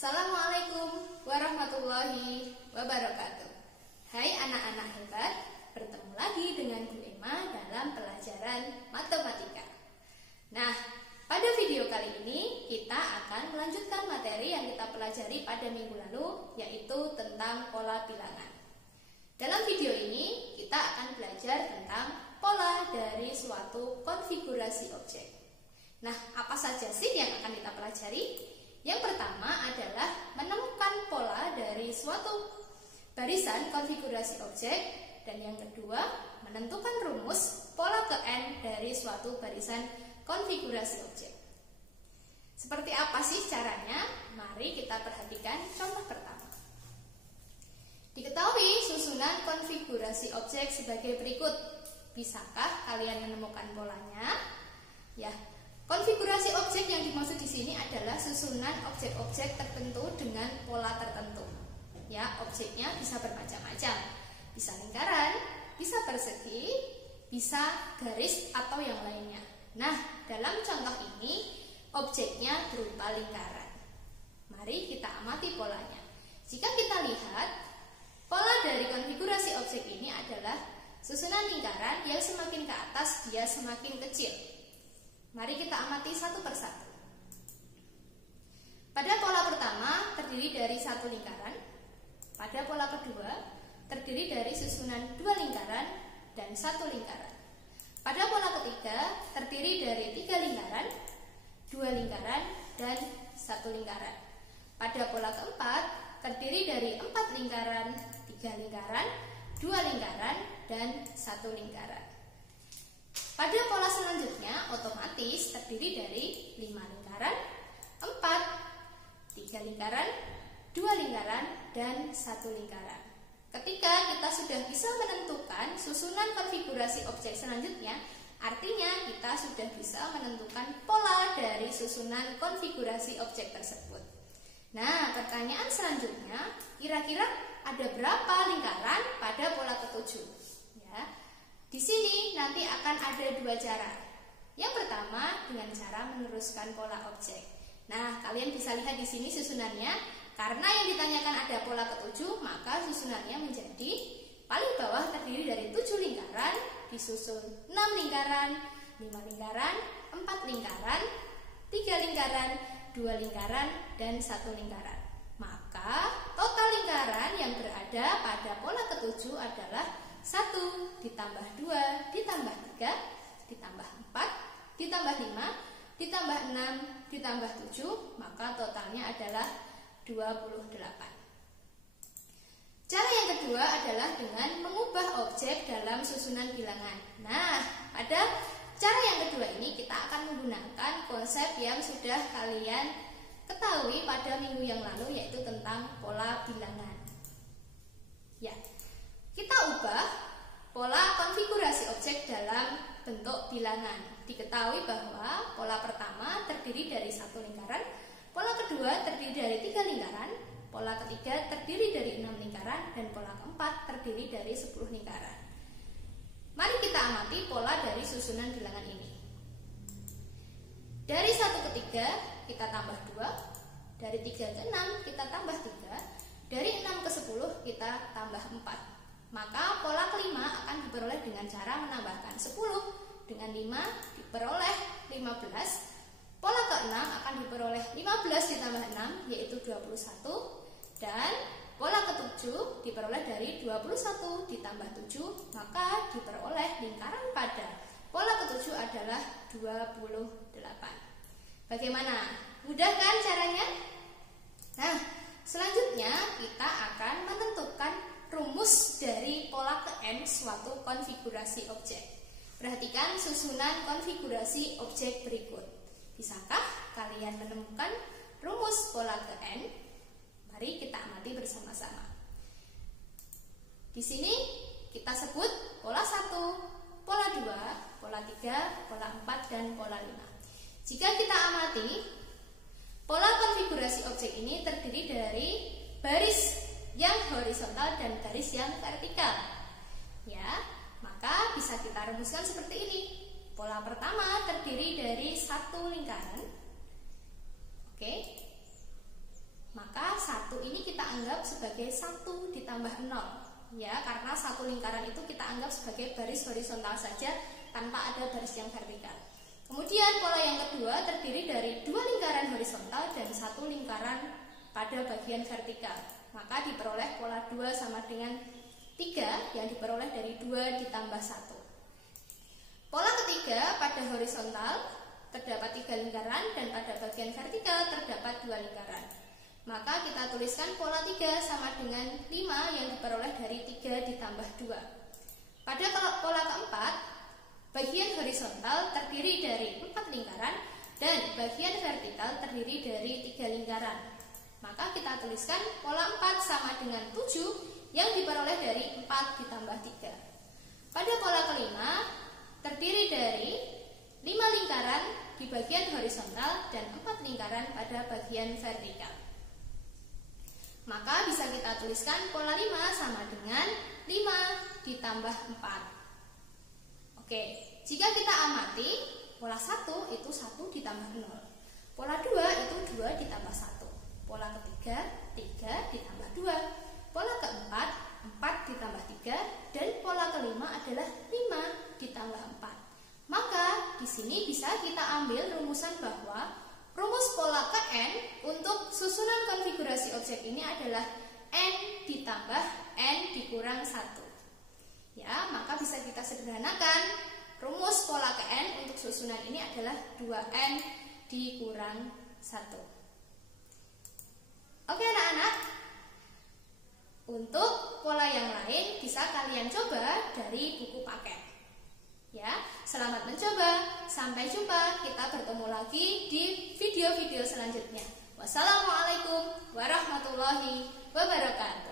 Assalamualaikum warahmatullahi wabarakatuh. Hai anak-anak hebat, bertemu lagi dengan Bu Emma dalam pelajaran matematika. Nah, pada video kali ini kita akan melanjutkan materi yang kita pelajari pada minggu lalu, yaitu tentang pola bilangan. Dalam video ini kita akan belajar tentang pola dari suatu konfigurasi objek. Nah, apa saja sih yang akan kita pelajari? Yang pertama adalah menemukan pola dari suatu barisan konfigurasi objek, dan yang kedua menentukan rumus pola ke n dari suatu barisan konfigurasi objek. Seperti apa sih caranya? Mari kita perhatikan contoh pertama. Diketahui susunan konfigurasi objek sebagai berikut. Bisakah kalian menemukan polanya? Ya. Konfigurasi objek yang dimaksud di sini adalah susunan objek-objek tertentu dengan pola tertentu. Ya, objeknya bisa bermacam-macam. Bisa lingkaran, bisa persegi, bisa garis atau yang lainnya. Nah, dalam contoh ini objeknya berupa lingkaran. Mari kita amati polanya. Jika kita lihat, pola dari konfigurasi objek ini adalah susunan lingkaran yang semakin ke atas dia semakin kecil. Mari kita amati satu persatu. Pada pola pertama terdiri dari satu lingkaran. Pada pola kedua terdiri dari susunan dua lingkaran dan satu lingkaran. Pada pola ketiga terdiri dari tiga lingkaran, dua lingkaran, dan satu lingkaran. Pada pola keempat terdiri dari empat lingkaran, tiga lingkaran, dua lingkaran, dan satu lingkaran. Pada pola selanjutnya otomatis terdiri dari 5 lingkaran, 4, 3 lingkaran, 2 lingkaran, dan 1 lingkaran. Ketika kita sudah bisa menentukan susunan konfigurasi objek selanjutnya, artinya kita sudah bisa menentukan pola dari susunan konfigurasi objek tersebut. Nah, pertanyaan selanjutnya, kira-kira ada berapa lingkaran pada pola ketujuh? Ya. Di sini nanti akan ada dua cara. Yang pertama dengan cara meneruskan pola objek. Nah, kalian bisa lihat di sini susunannya. Karena yang ditanyakan ada pola ketujuh, maka susunannya menjadi paling bawah terdiri dari 7 lingkaran, disusul 6 lingkaran, 5 lingkaran, 4 lingkaran, 3 lingkaran, 2 lingkaran, dan 1 lingkaran. Maka total lingkaran yang berada pada pola ketujuh adalah 1 ditambah 2 ditambah 3 ditambah 4 ditambah 5 ditambah 6 ditambah 7, maka totalnya adalah 28. Cara yang kedua adalah dengan mengubah objek dalam susunan bilangan. Nah, pada cara yang kedua ini kita akan menggunakan konsep yang sudah kalian ketahui pada minggu yang lalu, yaitu tentang pola bilangan. Ya. Kita ubah pola konfigurasi objek dalam bentuk bilangan. Diketahui bahwa pola pertama terdiri dari satu lingkaran, pola kedua terdiri dari 3 lingkaran, pola ketiga terdiri dari 6 lingkaran, dan pola keempat terdiri dari 10 lingkaran. Mari kita amati pola dari susunan bilangan ini. Dari 1 ke 3 kita tambah 2, dari 3 ke 6 kita tambah 3, dari 6 ke 10 kita tambah 4. Maka pola kelima akan diperoleh dengan cara menambahkan 10 dengan 5 diperoleh 15. Pola keenam akan diperoleh 15 ditambah 6 yaitu 21. Dan pola ketujuh diperoleh dari 21 ditambah 7, maka diperoleh lingkaran pada pola ketujuh adalah 28. Bagaimana? Mudah kan caranya? Nah, selanjutnya kita akan menentukan rumus dari pola ke n suatu konfigurasi objek. Perhatikan susunan konfigurasi objek berikut. Bisakah kalian menemukan rumus pola ke n? Mari kita amati bersama-sama. Di sini kita sebut pola 1, pola 2, pola 3, pola 4, dan pola 5. Jika kita amati, pola konfigurasi objek ini terdiri dari baris yang horizontal dan garis yang vertikal. Ya, maka bisa kita rumuskan seperti ini. Pola pertama terdiri dari satu lingkaran. Oke. Maka 1 ini kita anggap sebagai 1 ditambah 0, ya, karena satu lingkaran itu kita anggap sebagai baris horizontal saja tanpa ada baris yang vertikal. Kemudian pola yang kedua terdiri dari 2 lingkaran horizontal dan 1 lingkaran pada bagian vertikal. Maka diperoleh pola 2 sama dengan 3 yang diperoleh dari 2 ditambah 1. Pola ketiga pada horizontal terdapat 3 lingkaran dan pada bagian vertikal terdapat 2 lingkaran. Maka kita tuliskan pola 3 sama dengan 5 yang diperoleh dari 3 ditambah 2. Pada pola keempat, bagian horizontal terdiri dari 4 lingkaran dan bagian vertikal terdiri dari 3 lingkaran. Maka kita tuliskan pola 4 sama dengan 7 yang diperoleh dari 4 ditambah 3. Pada pola kelima, terdiri dari 5 lingkaran di bagian horizontal dan 4 lingkaran pada bagian vertikal. Maka bisa kita tuliskan pola 5 sama dengan 5 ditambah 4. Oke, jika kita amati, pola 1 itu 1 ditambah 0. Pola 2 itu 2 ditambah 1. Pola ketiga, 3 ditambah 2. Pola keempat, 4 ditambah 3. Dan pola kelima adalah 5 ditambah 4. Maka di sini bisa kita ambil rumusan bahwa rumus pola Kn untuk susunan konfigurasi objek ini adalah N ditambah N dikurang 1. Ya, maka bisa kita sederhanakan. Rumus pola Kn untuk susunan ini adalah 2N dikurang 1. Oke anak-anak, untuk pola yang lain bisa kalian coba dari buku paket. Ya, selamat mencoba. Sampai jumpa. Kita bertemu lagi di video-video selanjutnya. Wassalamualaikum warahmatullahi wabarakatuh.